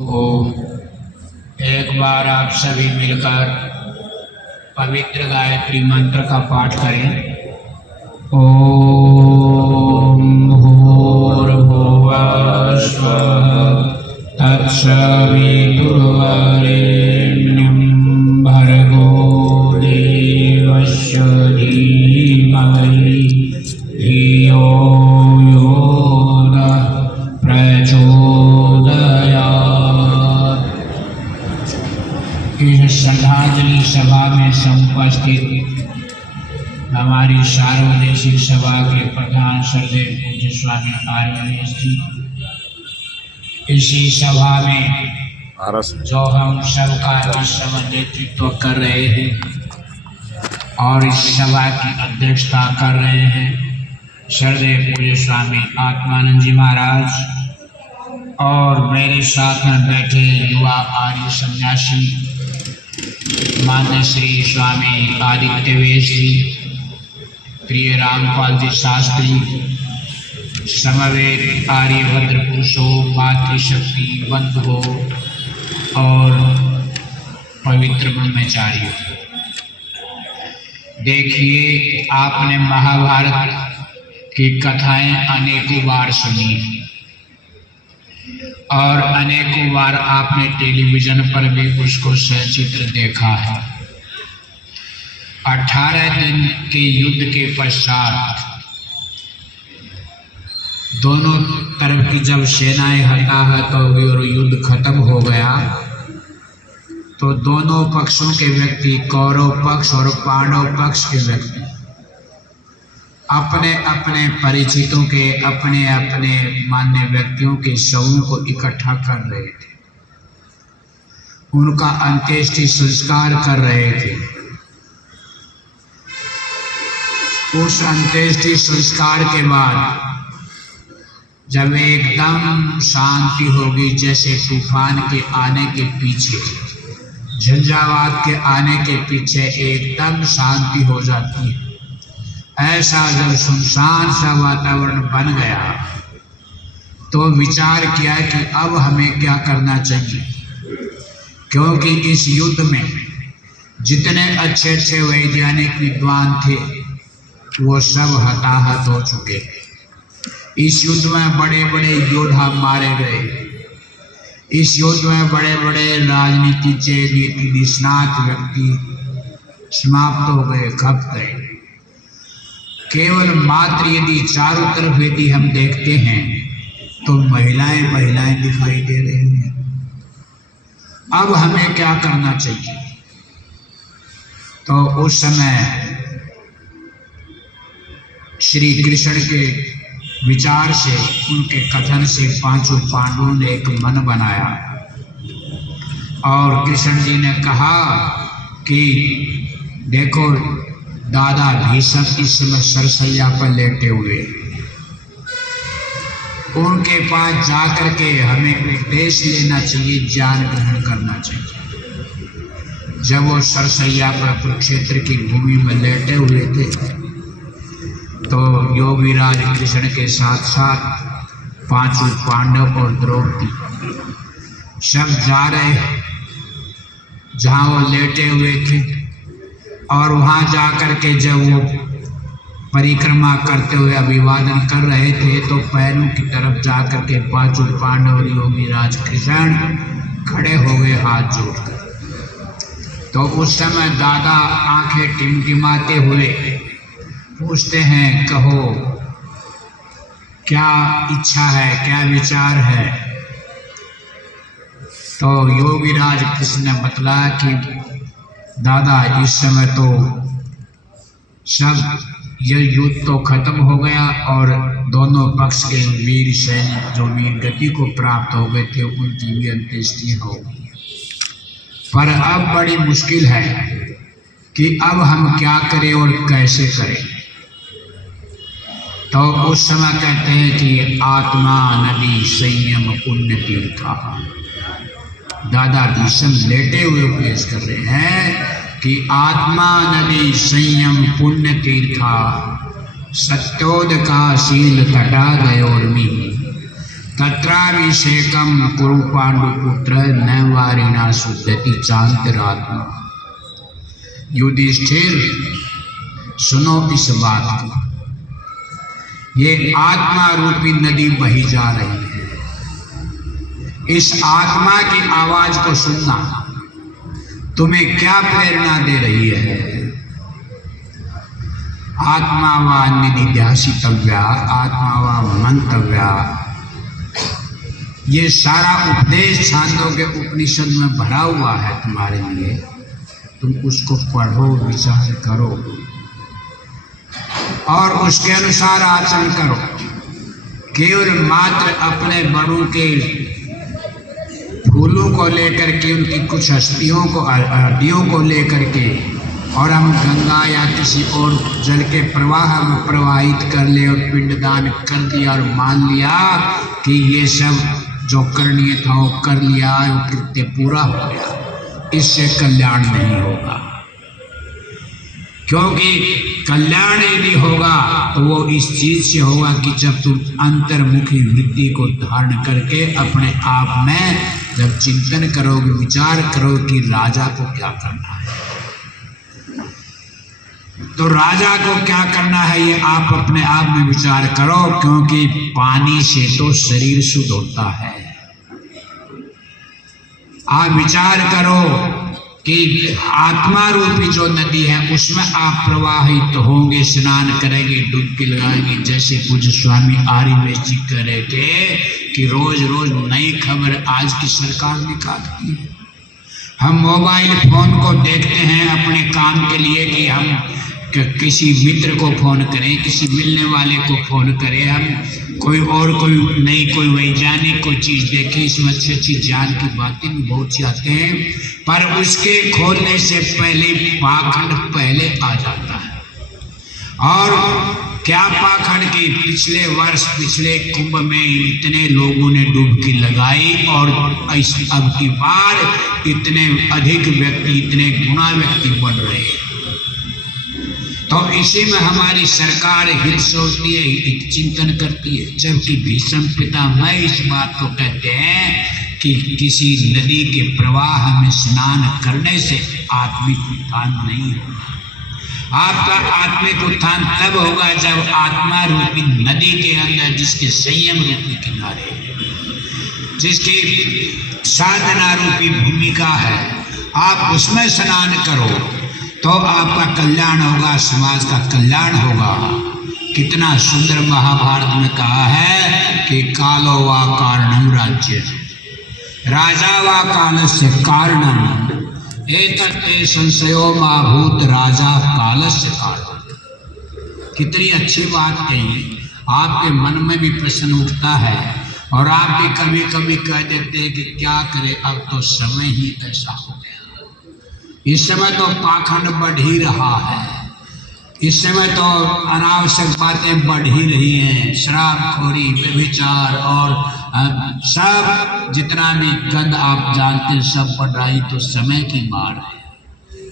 ओम। एक बार आप सभी मिलकर पवित्र गायत्री मंत्र का पाठ करें। ओम भूर्भुवः स्वः तत्सवितुर्वरेण्यं भर्गो देवस्य धीमहि धियो यो नः प्रचोदयात्। इस श्रद्धांजलि सभा में समुपस्थित हमारी सार्वदेशिक सभा के प्रधान श्रद्धेय पूज्य स्वामी आर्यवेश जी, इसी सभा में जो हम सबका इस समय नेतृत्व कर रहे हैं और इस सभा की अध्यक्षता कर रहे हैं श्रद्धेय पूज्य स्वामी आत्मानंद जी महाराज, और मेरे साथ में बैठे युवा आर्य सन्यासी मान्य श्री स्वामी आदित्यवेश जी, प्रिय रामपाल जी शास्त्री, समवेत आर्यभद्र पुरुषों, मातृशक्ति बंधुओं और पवित्र ब्रह्मचारियों। देखिए, आपने महाभारत की कथाएं अनेकों बार सुनी और अनेकों बार आपने टेलीविजन पर भी उसको सचित्र देखा है। 18 दिन के युद्ध के पश्चात दोनों तरफ की जब सेनाएं हताहत हो गई और युद्ध खत्म हो गया, तो दोनों पक्षों के व्यक्ति, कौरव पक्ष और पांडव पक्ष के व्यक्ति, अपने अपने परिचितों के, अपने अपने मान्य व्यक्तियों के शवों को इकट्ठा कर रहे थे, उनका अंत्येष्टि संस्कार कर रहे थे। उस अंत्येष्टि संस्कार के बाद जब एकदम शांति होगी, जैसे तूफान के आने के पीछे, झंझावात के आने के पीछे एकदम शांति हो जाती है, ऐसा जब सुनसान सा वातावरण बन गया तो विचार किया कि अब हमें क्या करना चाहिए, क्योंकि इस युद्ध में जितने अच्छे अच्छे वैज्ञानिक विद्वान थे वो सब हताहत हो चुके थे। इस युद्ध में बड़े बड़े योद्धा मारे गए, इस युद्ध में बड़े बड़े राजनीतिज्ञ, नीति निष्णात व्यक्ति समाप्त हो गए, खप गए। केवल मात्र यदि चारों तरफ यदि हम देखते हैं तो महिलाएं महिलाएं दिखाई दे रही हैं। अब हमें क्या करना चाहिए? तो उस समय श्री कृष्ण के विचार से, उनके कथन से पांचों पांडवों ने एक मन बनाया और कृष्ण जी ने कहा कि देखो, दादा भीष्म इस समय सरसैया पर लेटे हुए, उनके पास जाकर के हमें उपदेश लेना चाहिए, ज्ञान ग्रहण करना चाहिए। जब वो सरसैया पर कुरुक्षेत्र की भूमि में लेटे हुए थे तो योगीराज कृष्ण के साथ साथ पांचों पांडव और द्रौपदी सब जा रहे जहाँ वो लेटे हुए थे, और वहाँ जाकर के जब वो परिक्रमा करते हुए अभिवादन कर रहे थे तो पैरों की तरफ जाकर के पांचों पांडव और योगीराज कृष्ण खड़े हो गए हाथ जोड़कर। तो उस समय दादा आंखें टिमटिमाते हुए पूछते हैं, कहो क्या इच्छा है, क्या विचार है? तो योगीराज कृष्ण ने बतलाया कि दादा, इस समय तो सब ये युद्ध तो खत्म हो गया और दोनों पक्ष के वीर सैनिक जो वीर गति को प्राप्त हो गए थे उनकी भी अंत्येष्टि हो गई, पर अब बड़ी मुश्किल है कि अब हम क्या करें और कैसे करें। तो उस समय कहते हैं कि आत्मा नदी संयम पुण्य तीर्था। दादा भीष्म लेटे हुए उपदेश कर रहे हैं कि आत्मा नदी संयम पुण्य तीर्था, सत्योद का शील तटा गयोर्मी, तत्राभिषेकम कुरु पांडुपुत्र नैवारिणा शुद्धति चांतरात्मा। युधिष्ठिर सुनो इस बात को, ये आत्मा रूपी नदी बही जा रही है। इस आत्मा की आवाज को सुनना तुम्हें क्या प्रेरणा दे रही है। आत्मा व निधिध्यासितव्या, आत्मा व मंतव्या, ये सारा उपदेश छांदोग्य उपनिषद में भरा हुआ है तुम्हारे लिए। तुम उसको पढ़ो, विचार करो और उसके अनुसार आचरण करो। केवल मात्र अपने बड़ों के फूलों को लेकर के, उनकी कुछ हड्डियों को लेकर के और हम गंगा या किसी और जल के प्रवाह में प्रवाहित कर ले और पिंडदान कर दिया और मान लिया कि ये सब जो करनीय था वो कर लिया, वो कृत्य पूरा हो गया। इससे कल्याण नहीं होगा, क्योंकि कल्याण यदि होगा तो वो इस चीज से होगा कि जब तुम अंतर्मुखी वृत्ति को धारण करके अपने आप में जब चिंतन करोगे, विचार करो कि राजा को क्या करना है। तो राजा को क्या करना है ये आप अपने आप में विचार करो, क्योंकि पानी से तो शरीर शुद्ध होता है। आप विचार करो कि आत्मा रूपी जो नदी है उसमें आप प्रवाहित होंगे, स्नान करेंगे, डुबकी लगाएंगे। जैसे कुछ स्वामी आर्यवेश जी कह रहे थे कि रोज रोज नई खबर आज की सरकार निकालती है। हम मोबाइल फोन को देखते हैं अपने काम के लिए कि हम किसी मित्र को फोन करें, किसी मिलने वाले को फोन करें, हम कोई नई कोई वैज्ञानिक कोई चीज़ देखें। इसमें अच्छी अच्छी ज्ञान की बातें भी बहुत सी आते हैं, पर उसके खोलने से पहले पाखंड पहले आ जाता है। और क्या पाखंड की पिछले वर्ष पिछले कुंभ में इतने लोगों ने डुबकी लगाई और अब की बार इतने अधिक व्यक्ति, इतने गुना व्यक्ति बढ़ रहे हैं। तो इसी में हमारी सरकार हित सोचती है, हित चिंतन करती है। जबकि भीष्म पितामह इस बात को कहते हैं कि किसी नदी के प्रवाह में स्नान करने से आत्मिक उत्थान नहीं होगा। आपका आत्मिक उत्थान तब होगा जब आत्मा रूपी नदी के अंदर, जिसके संयम रूपी किनारे, जिसकी साधना रूपी भूमिका है, आप उसमें स्नान करो तो आपका कल्याण होगा, समाज का कल्याण होगा। कितना सुंदर महाभारत में कहा है कि कालो वा कारणम राज्य, राजा वा कालस्य कारणम एतत्ते संशयो मा भूत राजा कालस्य कारणम। कितनी अच्छी बात कही, आपके मन में भी प्रश्न उठता है और आप भी कभी कभी कह देते हैं कि क्या करें, अब तो समय ही ऐसा हो गया। इस समय तो पाखंड बढ़ ही रहा है, इस समय तो अनावश्यक बातें बढ़ ही रही हैं। शराबखोरी, व्यभिचार और सब जितना भी गंद आप जानते हैं सब बढ़ रही, तो समय की मार है।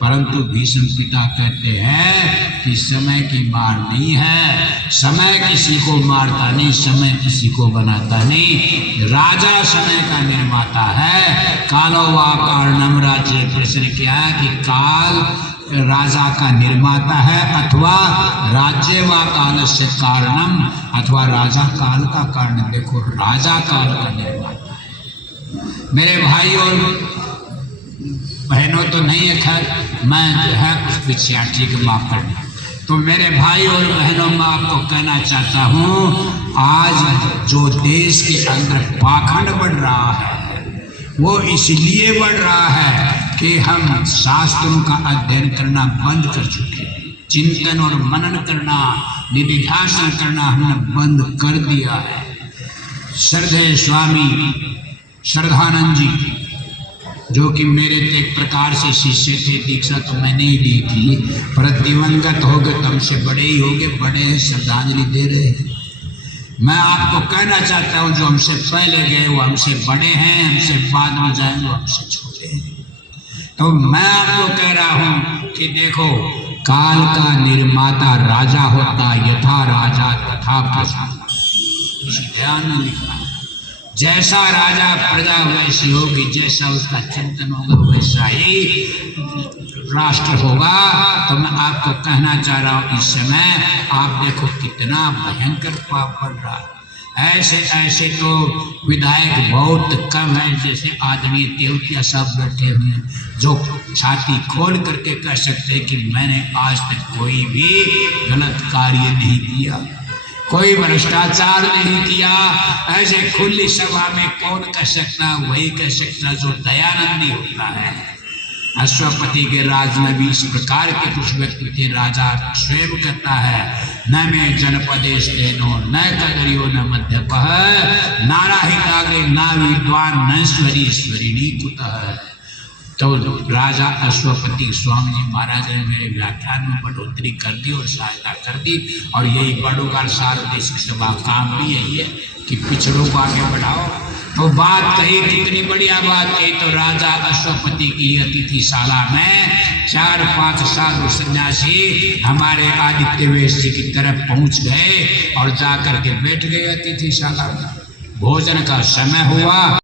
परंतु भीष्म पिता कहते हैं कि समय की मार नहीं है, समय किसी को मारता नहीं, समय किसी को बनाता नहीं। राजा समय का निर्माता है। कालो वा कारणम राज्य, प्रश्न किया है कि काल राजा का निर्माता है अथवा राज्य व काल से कारणम, अथवा राजा काल का कारण। देखो, राजा काल का निर्माता है। मेरे भाई और बहनों तो नहीं है, खैर मैं जो है कुछ विद्यार्थी के माफ करना, तो मेरे भाई और बहनों में आपको कहना चाहता हूँ, आज जो देश के अंदर पाखंड बढ़ रहा है वो इसलिए बढ़ रहा है कि हम शास्त्रों का अध्ययन करना बंद कर चुके हैं। चिंतन और मनन करना, निधिध्यासन करना हमने बंद कर दिया है। श्रद्धेय स्वामी श्रद्धानंद जी, जो कि मेरे एक प्रकार से शिष्य थे, दीक्षा तो मैंने ही दी थी, पर दिवंगत हो गए, तुमसे बड़े ही हो गए, बड़े हैं, श्रद्धांजलि दे रहे हैं। मैं आपको कहना चाहता हूँ, जो हमसे पहले गए वो हमसे बड़े हैं, हमसे बाद में जाएंगे वो हमसे छोटे हैं। तो मैं आपको कह रहा हूँ कि देखो, काल का निर्माता राजा होता, यथा राजा तथा प्रजा, ध्यान में लिखा है। जैसा राजा प्रजा वैसी होगी, जैसा उसका चिंतन होगा वैसा ही राष्ट्र होगा। तो मैं आपको कहना चाह रहा हूँ, इस समय आप देखो कितना भयंकर पाप बढ़ रहा है। ऐसे ऐसे तो विधायक बहुत कम हैं, जैसे आदमी देवतिया सब बैठे हुए हैं, जो छाती खोल करके कह सकते हैं कि मैंने आज तक कोई भी गलत कार्य नहीं किया, कोई भ्रष्टाचार नहीं किया। ऐसे खुली सभा में कौन कह सकता, वही कह सकता जो दयानंदी होता है। अश्वपति के राज में भी इस प्रकार के कुछ व्यक्ति थे। राजा स्वयं कहता है, न में जनपदेश देनो न कदरियो न मध्यपः नाराहिताग्रे न विद्वान न स्वरीश्वरिणी कुतः। तो राजा अश्वपति स्वामी जी महाराज ने मेरे व्याख्यान में बढ़ोतरी कर दी और सहायता कर दी। और यही बड़ोगर सार्वदेशिक सभा काम भी यही है कि पिछड़ों को आगे बढ़ाओ। तो बात कही, कितनी बढ़िया बात कही। तो राजा अश्वपति की अतिथिशाला में 4-5 साधु सन्यासी हमारे आदित्य वेश जी की तरफ पहुंच गए और जाकर के बैठ गए अतिथिशाला में। भोजन का समय हुआ